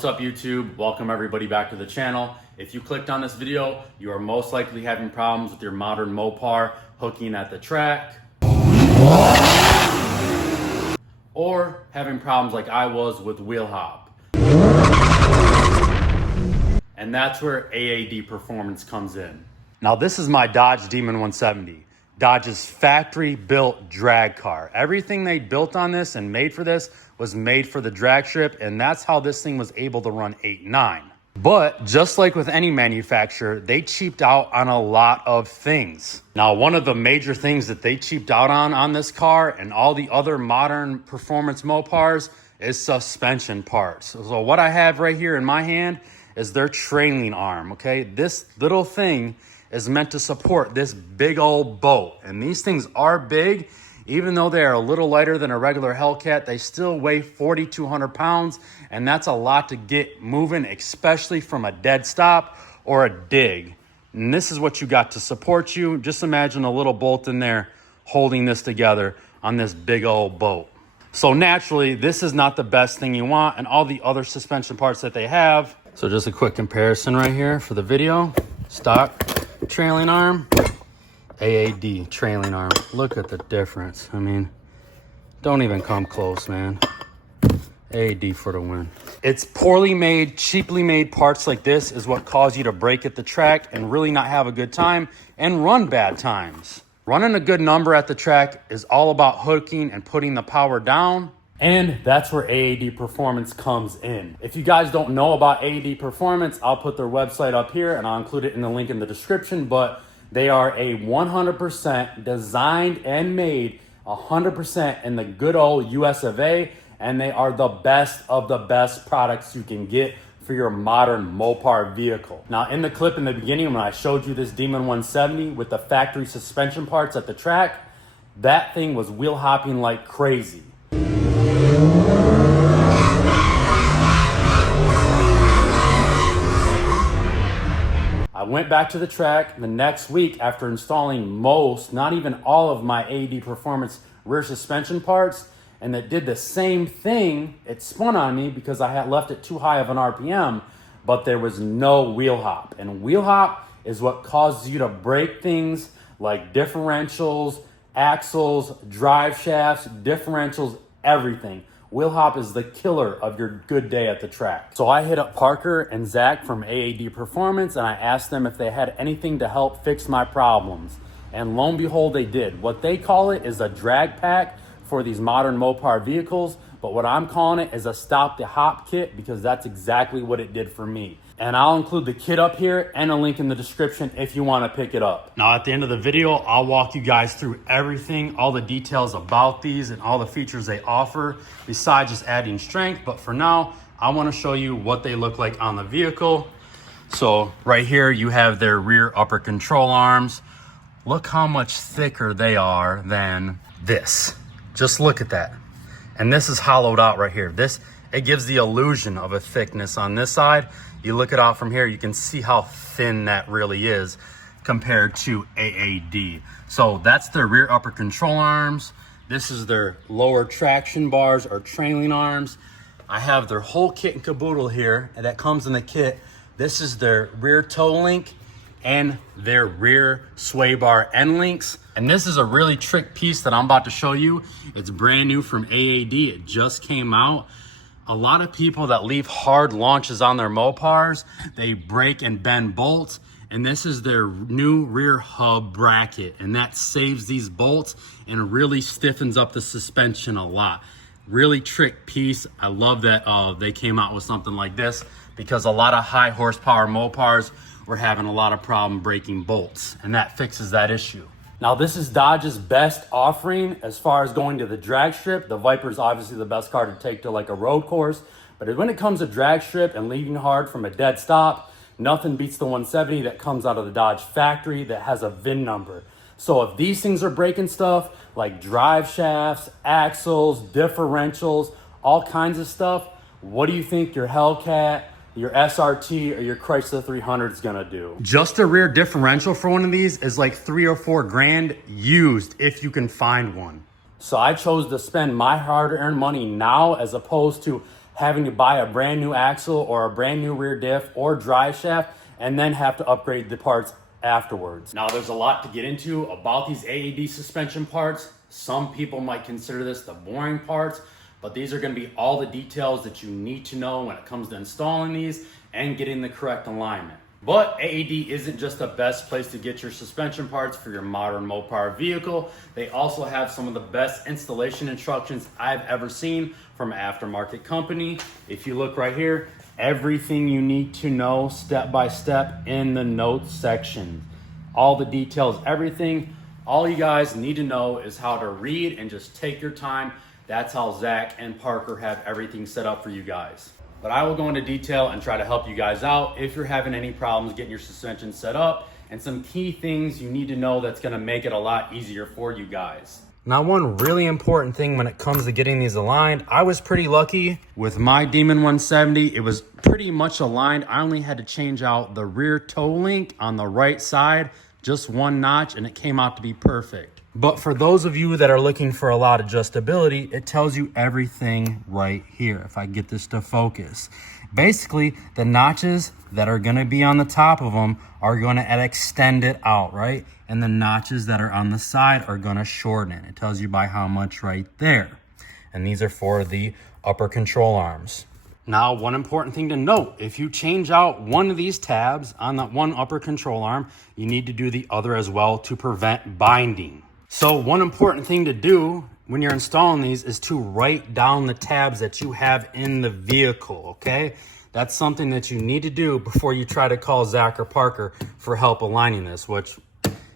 What's up YouTube? Welcome everybody back to the channel. If you clicked on this video, you are most likely having problems with your modern Mopar hooking at the track, or having problems like I was with wheel hop. And that's where AAD Performance comes in. Now this is my Dodge Demon 170. Dodge's factory built drag car. Everything they built on this and made for this was made for the drag strip, and that's how this thing was able to run 8.9. But just like with any manufacturer, they cheaped out on a lot of things. Now, one of the major things that they cheaped out on this car and all the other modern performance Mopars is suspension parts. So what I have right here in my hand is their trailing arm, okay? This little thing is meant to support this big old boat. And these things are big. Even though they are a little lighter than a regular Hellcat, they still weigh 4,200 pounds. And that's a lot to get moving, especially from a dead stop or a dig. And this is what you got to support you. Just imagine a little bolt in there holding this together on this big old boat. So naturally, this is not the best thing you want, and all the other suspension parts that they have. So just a quick comparison right here for the video. Stock trailing arm, AAD trailing arm. Look at the difference. I mean, don't even come close, man. AAD for the win. It's poorly made, cheaply made parts like this is what cause you to break at the track and really not have a good time and run bad times. Running a good number at the track is all about hooking and putting the power down. And that's where AAD Performance comes in. If you guys don't know about AAD Performance, I'll put their website up here and I'll include it in the link in the description, but they are a 100% designed and made 100% in the good old US of A, and they are the best of the best products you can get for your modern Mopar vehicle. Now in the clip in the beginning when I showed you this Demon 170 with the factory suspension parts at the track, that thing was wheel hopping like crazy. I went back to the track the next week after installing most, not even all of my AAD Performance rear suspension parts, and it did the same thing. It spun on me because I had left it too high of an RPM, but there was no wheel hop. And wheel hop is what causes you to break things like differentials, axles, drive shafts, differentials, everything. Wheel hop is the killer of your good day at the track. So I hit up Parker and Zach from AAD Performance and I asked them if they had anything to help fix my problems. And lo and behold, they did. What they call it is a drag pack for these modern Mopar vehicles, but what I'm calling it is a stop the hop kit because that's exactly what it did for me. And I'll include the kit up here and a link in the description if you want to pick it up. Now at the end of the video, I'll walk you guys through everything, all the details about these and all the features they offer besides just adding strength. But for now, I want to show you what they look like on the vehicle. So right here, you have their rear upper control arms. Look how much thicker they are than this. Just look at that. And this is hollowed out right here. It gives the illusion of a thickness on this side. You look it out from here, you can see how thin that really is compared to AAD. So that's their rear upper control arms. This is their lower traction bars or trailing arms. I have their whole kit and caboodle here, and that comes in the kit. This is their rear toe link and their rear sway bar end links. And this is a really trick piece that I'm about to show you. It's brand new from AAD. It just came out. A lot of people that leave hard launches on their Mopars, they break and bend bolts, and this is their new rear hub bracket, and that saves these bolts and really stiffens up the suspension a lot. Really trick piece. I love that they came out with something like this because a lot of high horsepower Mopars were having a lot of problem breaking bolts, and that fixes that issue. Now this is Dodge's best offering as far as going to the drag strip. The Viper is obviously the best car to take to like a road course, but when it comes to drag strip and leaving hard from a dead stop, nothing beats the 170 that comes out of the Dodge factory that has a VIN number. So if these things are breaking stuff like drive shafts, axles, differentials, all kinds of stuff, what do you think your Hellcat, your SRT, or your Chrysler 300 is gonna do? Just a rear differential for one of these is like $3 or $4 grand used if you can find one. So I chose to spend my hard-earned money now as opposed to having to buy a brand new axle or a brand new rear diff or drive shaft and then have to upgrade the parts afterwards. Now there's a lot to get into about these AAD suspension parts. Some people might consider this the boring parts, but these are going to be all the details that you need to know when it comes to installing these and getting the correct alignment. But AAD isn't just the best place to get your suspension parts for your modern Mopar vehicle. They also have some of the best installation instructions I've ever seen from an aftermarket company. If you look right here, everything you need to know step by step in the notes section. All the details, everything. All you guys need to know is how to read and just take your time. That's how Zach and Parker have everything set up for you guys. But I will go into detail and try to help you guys out if you're having any problems getting your suspension set up, and some key things you need to know that's going to make it a lot easier for you guys. Now, one really important thing when it comes to getting these aligned, I was pretty lucky with my Demon 170. It was pretty much aligned. I only had to change out the rear toe link on the right side, just one notch, and it came out to be perfect. But for those of you that are looking for a lot of adjustability, it tells you everything right here. If I get this to focus, basically the notches that are going to be on the top of them are going to extend it out, right? And the notches that are on the side are going to shorten it. It tells you by how much right there. And these are for the upper control arms. Now, one important thing to note, if you change out one of these tabs on that one upper control arm, you need to do the other as well to prevent binding. So one important thing to do when you're installing these is to write down the tabs that you have in the vehicle, okay? That's something that you need to do before you try to call Zach or Parker for help aligning this, which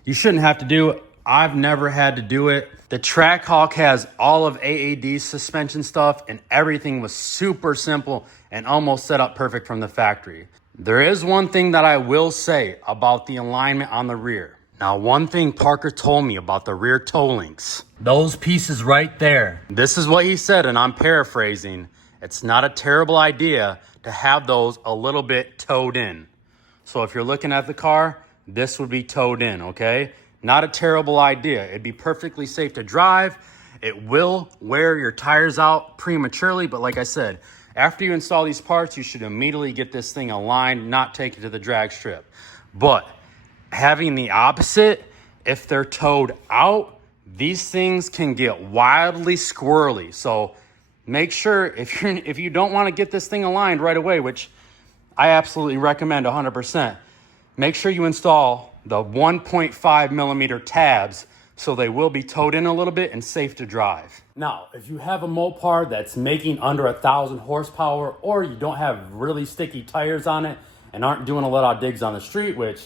you shouldn't have to do. I've never had to do it. The Trackhawk has all of AAD's suspension stuff, and everything was super simple and almost set up perfect from the factory. There is one thing that I will say about the alignment on the rear. Now, one thing Parker told me about the rear toe links, those pieces right there, this is what he said, and I'm paraphrasing. It's not a terrible idea to have those a little bit towed in. So if you're looking at the car, this would be towed in, okay? Not a terrible idea. It'd be perfectly safe to drive. It will wear your tires out prematurely, but like I said, after you install these parts, you should immediately get this thing aligned, not take it to the drag strip. But having the opposite, if they're towed out, these things can get wildly squirrely. So make sure if you don't want to get this thing aligned right away, which I absolutely recommend 100%, make sure you install the 1.5 millimeter tabs so they will be towed in a little bit and safe to drive. Now, if you have a Mopar that's making under 1,000 horsepower, or you don't have really sticky tires on it and aren't doing a lot of digs on the street, which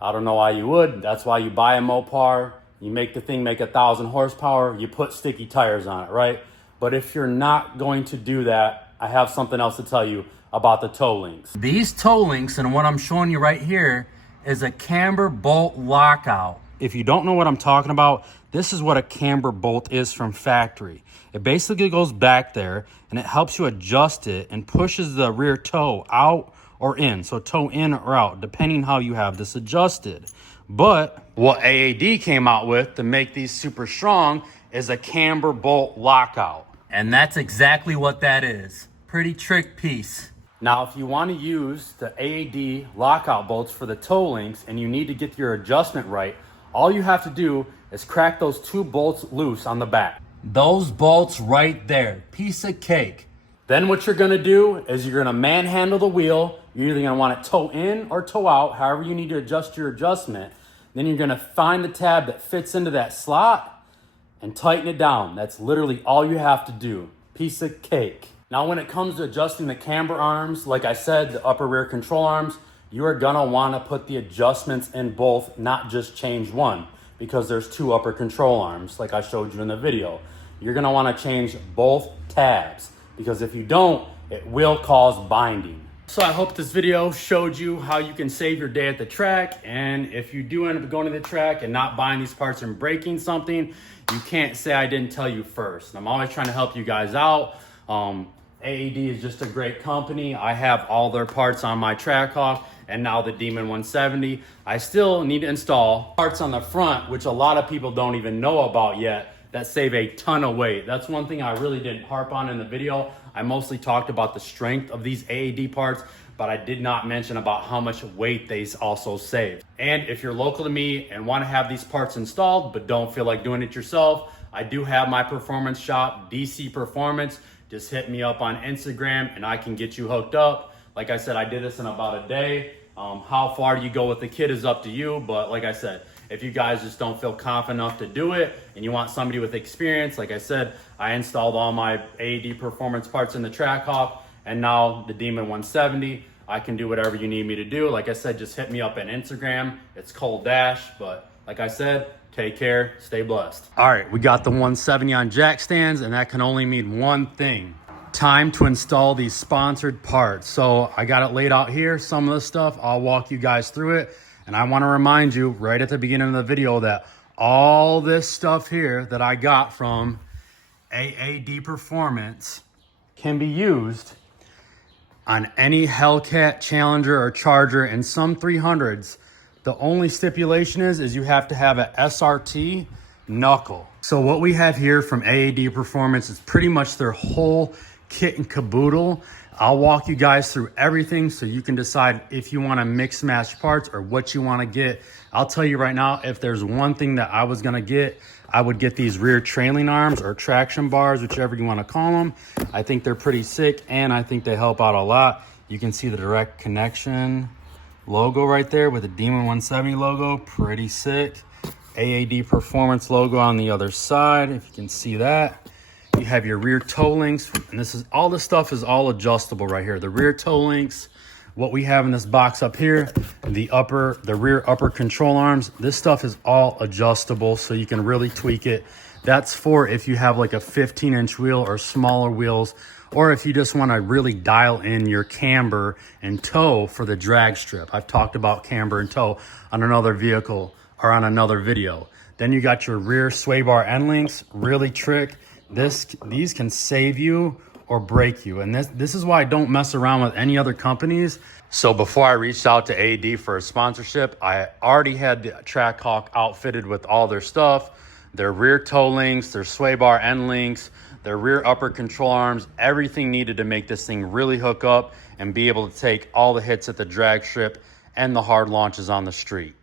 I don't know why you would. That's why you buy a Mopar, you make the thing make 1,000 horsepower, you put sticky tires on it, right? But if you're not going to do that, I have something else to tell you about the toe links. These toe links, and what I'm showing you right here, is a camber bolt lockout. If you don't know what I'm talking about, this is what a camber bolt is from factory. It basically goes back there and it helps you adjust it and pushes the rear toe out or in. So toe in or out, depending how you have this adjusted. But what AAD came out with to make these super strong is a camber bolt lockout. And that's exactly what that is. Pretty trick piece. Now, if you want to use the AAD lockout bolts for the toe links and you need to get your adjustment right, all you have to do is crack those two bolts loose on the back. Those bolts right there, piece of cake. Then what you're gonna do is you're gonna manhandle the wheel. You're either gonna want it toe in or toe out, however you need to adjust your adjustment. Then you're gonna find the tab that fits into that slot and tighten it down. That's literally all you have to do. Piece of cake. Now, when it comes to adjusting the camber arms, like I said, the upper rear control arms, you are gonna wanna put the adjustments in both, not just change one, because there's two upper control arms, like I showed you in the video. You're gonna wanna change both tabs, because if you don't, it will cause binding. So I hope this video showed you how you can save your day at the track, and if you do end up going to the track and not buying these parts and breaking something, you can't say I didn't tell you first. I'm always trying to help you guys out. AAD is just a great company. I have all their parts on my Trackhawk and now the Demon 170. I still need to install parts on the front, which a lot of people don't even know about yet, that save a ton of weight. That's one thing I really didn't harp on in the video. I mostly talked about the strength of these AAD parts, but I did not mention about how much weight they also save. And if you're local to me and want to have these parts installed, but don't feel like doing it yourself, I do have my performance shop, DC Performance. Just hit me up on Instagram and I can get you hooked up. Like I said, I did this in about a day. How far you go with the kit is up to you, but like I said, if you guys just don't feel confident enough to do it and you want somebody with experience, like I said, I installed all my AAD Performance parts in the Trackhawk, and now the Demon 170. I can do whatever you need me to do. Like I said, just hit me up on Instagram. It's Cole Dash, but like I said, take care, stay blessed. All right, we got the 170 on jack stands, and that can only mean one thing. Time to install these sponsored parts. So I got it laid out here, some of the stuff. I'll walk you guys through it. And I want to remind you right at the beginning of the video that all this stuff here that I got from AAD Performance can be used on any Hellcat, Challenger, or Charger, and some 300s. The only stipulation is you have to have a SRT knuckle. So what we have here from AAD Performance is pretty much their whole kit and caboodle. I'll walk you guys through everything so you can decide if you want to mix match parts or what you want to get. I'll tell you right now, if there's one thing that I was going to get, I would get these rear trailing arms or traction bars, whichever you want to call them. I think they're pretty sick, and I think they help out a lot. You can see the direct connection logo right there with the Demon 170 logo, pretty sick. AAD Performance logo on the other side, if you can see that. You have your rear toe links, and this is all this stuff is all adjustable right here. The rear toe links, what we have in this box up here, the rear upper control arms, this stuff is all adjustable, so you can really tweak it. That's for if you have like a 15-inch wheel or smaller wheels, or if you just want to really dial in your camber and toe for the drag strip. I've talked about camber and toe on another vehicle or on another video. Then you got your rear sway bar end links, really trick. These can save you or break you, and this is why I don't mess around with any other companies. So before I reached out to AAD for a sponsorship, I already had the Trackhawk outfitted with all their stuff, their rear toe links, their sway bar end links, their rear upper control arms, everything needed to make this thing really hook up and be able to take all the hits at the drag strip and the hard launches on the street.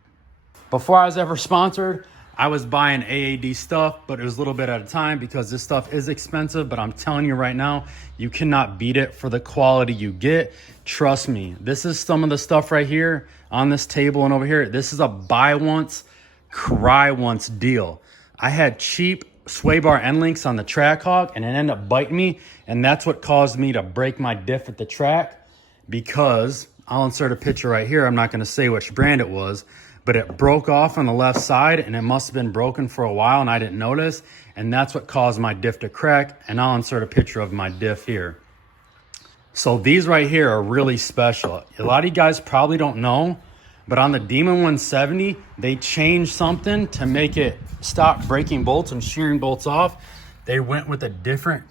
Before I was ever sponsored, I was buying AAD stuff, but it was a little bit at a time because this stuff is expensive, but I'm telling you right now, you cannot beat it for the quality you get. Trust me, this is some of the stuff right here on this table and over here. This is a buy once, cry once deal. I had cheap sway bar end links on the Trackhawk and it ended up biting me, and that's what caused me to break my diff at the track, because I'll insert a picture right here. I'm not going to say which brand it was, but it broke off on the left side, and it must have been broken for a while and I didn't notice, and that's what caused my diff to crack. And I'll insert a picture of my diff here. So these right here are really special. A lot of you guys probably don't know, but on the Demon 170, they changed something to make it stop breaking bolts and shearing bolts off. They went with a different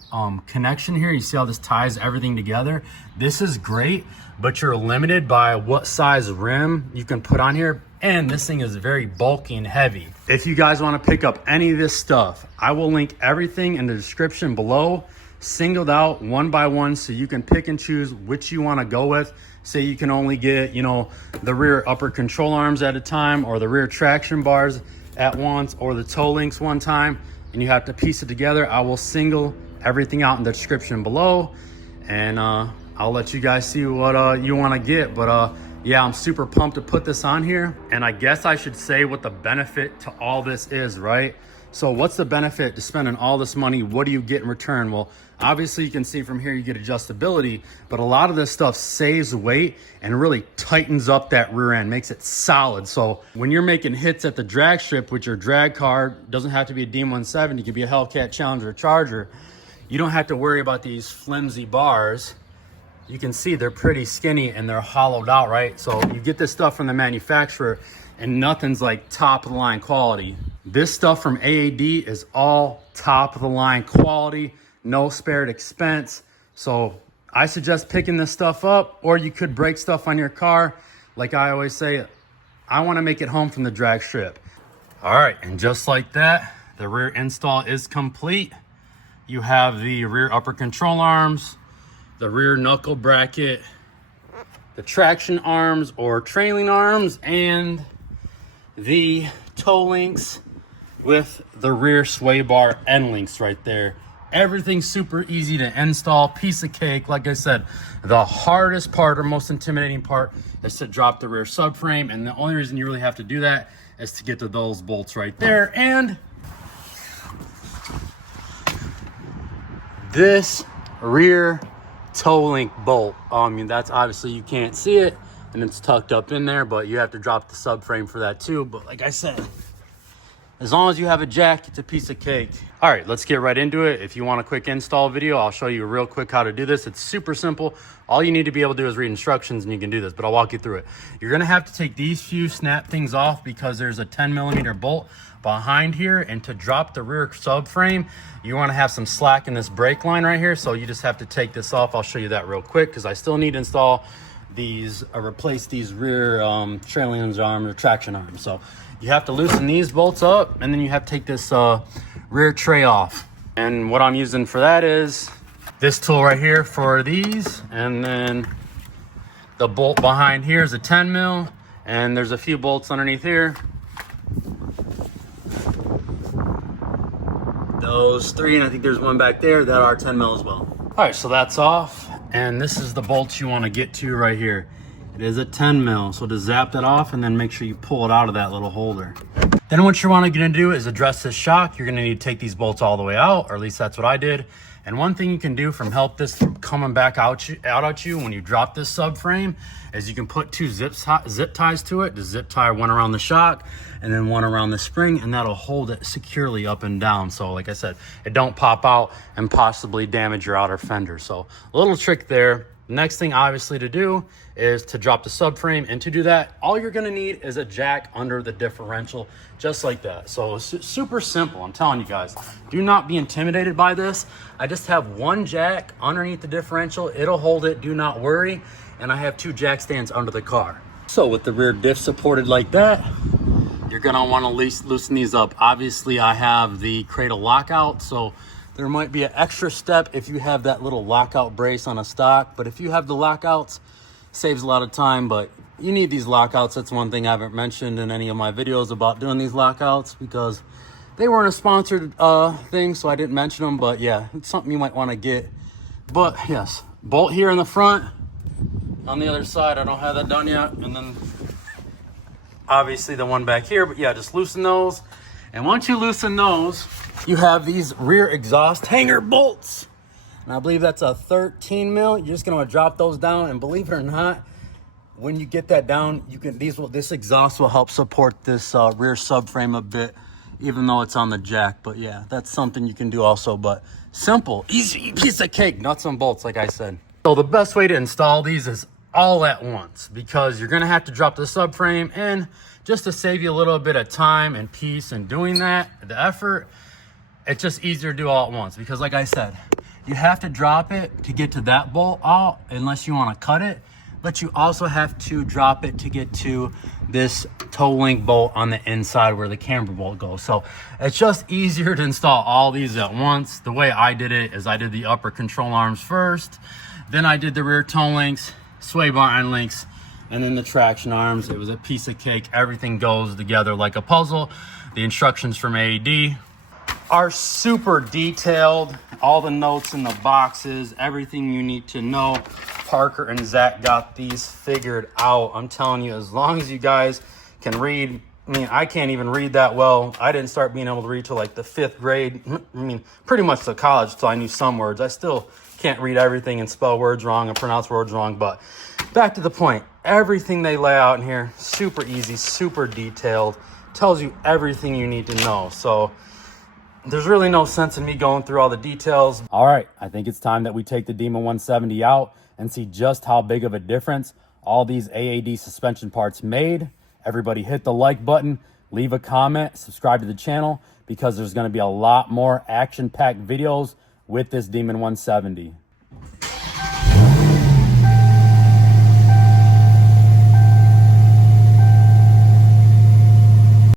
connection here. You see how this ties everything together? This is great, but you're limited by what size rim you can put on here. And this thing is very bulky and heavy. If you guys want to pick up any of this stuff, I will link everything in the description below, singled out one by one, so you can pick and choose which you want to go with. Say you can only get, the rear upper control arms at a time, or the rear traction bars at once, or the toe links one time, and you have to piece it together. I will single everything out in the description below, and I'll let you guys see what you want to get. But yeah, I'm super pumped to put this on here. And I guess I should say what the benefit to all this is, right? So what's the benefit to spending all this money? What do you get in return? Well, obviously you can see from here you get adjustability, but a lot of this stuff saves weight and really tightens up that rear end, makes it solid. So when you're making hits at the drag strip with your drag car, doesn't have to be a Demon 170, it could be a Hellcat, Challenger, or Charger. You don't have to worry about these flimsy bars. You can see they're pretty skinny and they're hollowed out, right? So you get this stuff from the manufacturer and nothing's like top of the line quality. This stuff from AAD is all top of the line quality, no spared expense. So I suggest picking this stuff up, or you could break stuff on your car. Like I always say, I want to make it home from the drag strip. All right, and just like that, The rear install is complete. You have the rear upper control arms, the rear knuckle bracket, the traction arms or trailing arms, and the toe links with the rear sway bar end links right there. Everything's super easy to install, piece of cake. Like I said, the hardest part or most intimidating part is to drop the rear subframe, and the only reason you really have to do that is to get to those bolts right there. And this rear toe link bolt, I mean, that's obviously, you can't see it and it's tucked up in there, but you have to drop the subframe for that too. But like I said, as long as you have a jack, it's a piece of cake. All right, let's get right into it. If you want a quick install video, I'll show you real quick how to do this. It's super simple. All you need to be able to do is read instructions and you can do this, but I'll walk you through it. You're gonna have to take these few snap things off because there's a 10mm bolt behind here, and to drop the rear subframe, you wanna have some slack in this brake line right here, so you just have to take this off. I'll show you that real quick because I still need to install these, replace these rear trailing arms or traction arms. So you have to loosen these bolts up, and then you have to take this rear tray off. And what I'm using for that is this tool right here for these, and then the bolt behind here is a 10mm, and there's a few bolts underneath here. Those three, and I think there's one back there that are 10mm as well. All right, so that's off, and this is the bolts you want to get to right here. It is a 10mm, so to zap that off and then make sure you pull it out of that little holder. Then what you're going to do is address this shock. You're going to need to take these bolts all the way out, or at least that's what I did. And one thing you can do from help this from coming back out at you when you drop this subframe is you can put two zip ties to it. The zip tie one around the shock and then one around the spring, and that'll hold it securely up and down. So like I said, it don't pop out and possibly damage your outer fender. So a little trick there. Next thing obviously to do is to drop the subframe, and to do that, all you're gonna need is a jack under the differential, just like that. So super simple, I'm telling you guys. Do not be intimidated by this. I just have one jack underneath the differential. It'll hold it, do not worry. And I have two jack stands under the car. So with the rear diff supported like that, you're gonna wanna loosen these up. Obviously I have the cradle lockout, so there might be an extra step if you have that little lockout brace on a stock, but if you have the lockouts, saves a lot of time. But you need these lockouts. That's one thing I haven't mentioned in any of my videos about doing these lockouts, because they weren't a sponsored thing, so I didn't mention them. But yeah, it's something you might want to get. But yes, bolt here in the front. On the other side, I don't have that done yet. And then obviously the one back here. But yeah, just loosen those. And once you loosen those, you have these rear exhaust hanger bolts. And I believe that's a 13mm. You're just gonna drop those down, and believe it or not, when you get that down, you can this exhaust will help support this rear subframe a bit, even though it's on the jack. But yeah, that's something you can do also. But simple, easy, piece of cake, nuts and bolts, like I said. So the best way to install these is all at once, because you're gonna have to drop the subframe, and just to save you a little bit of time and peace in doing that, the effort, it's just easier to do all at once. Because like I said, you have to drop it to get to that bolt out unless you want to cut it, but you also have to drop it to get to this toe link bolt on the inside where the camber bolt goes. So it's just easier to install all these at once. The way I did it is I did the upper control arms first, then I did the rear toe links, sway bar end links, and then the traction arms. It was a piece of cake. Everything goes together like a puzzle. The instructions from AAD are super detailed. All the notes in the boxes, everything you need to know. Parker and Zach got these figured out. I'm telling you, as long as you guys can read. I mean, I can't even read that well. I didn't start being able to read till like the 5th grade. I mean, pretty much to college, so I knew some words. I still can't read everything and spell words wrong and pronounce words wrong. But back to the point, everything they lay out in here, super easy, super detailed, tells you everything you need to know. So there's really no sense in me going through all the details. All right, I think it's time that we take the Demon 170 out and see just how big of a difference all these AAD suspension parts made. Everybody hit the like button, leave a comment, subscribe to the channel, because there's gonna be a lot more action-packed videos with this Demon 170.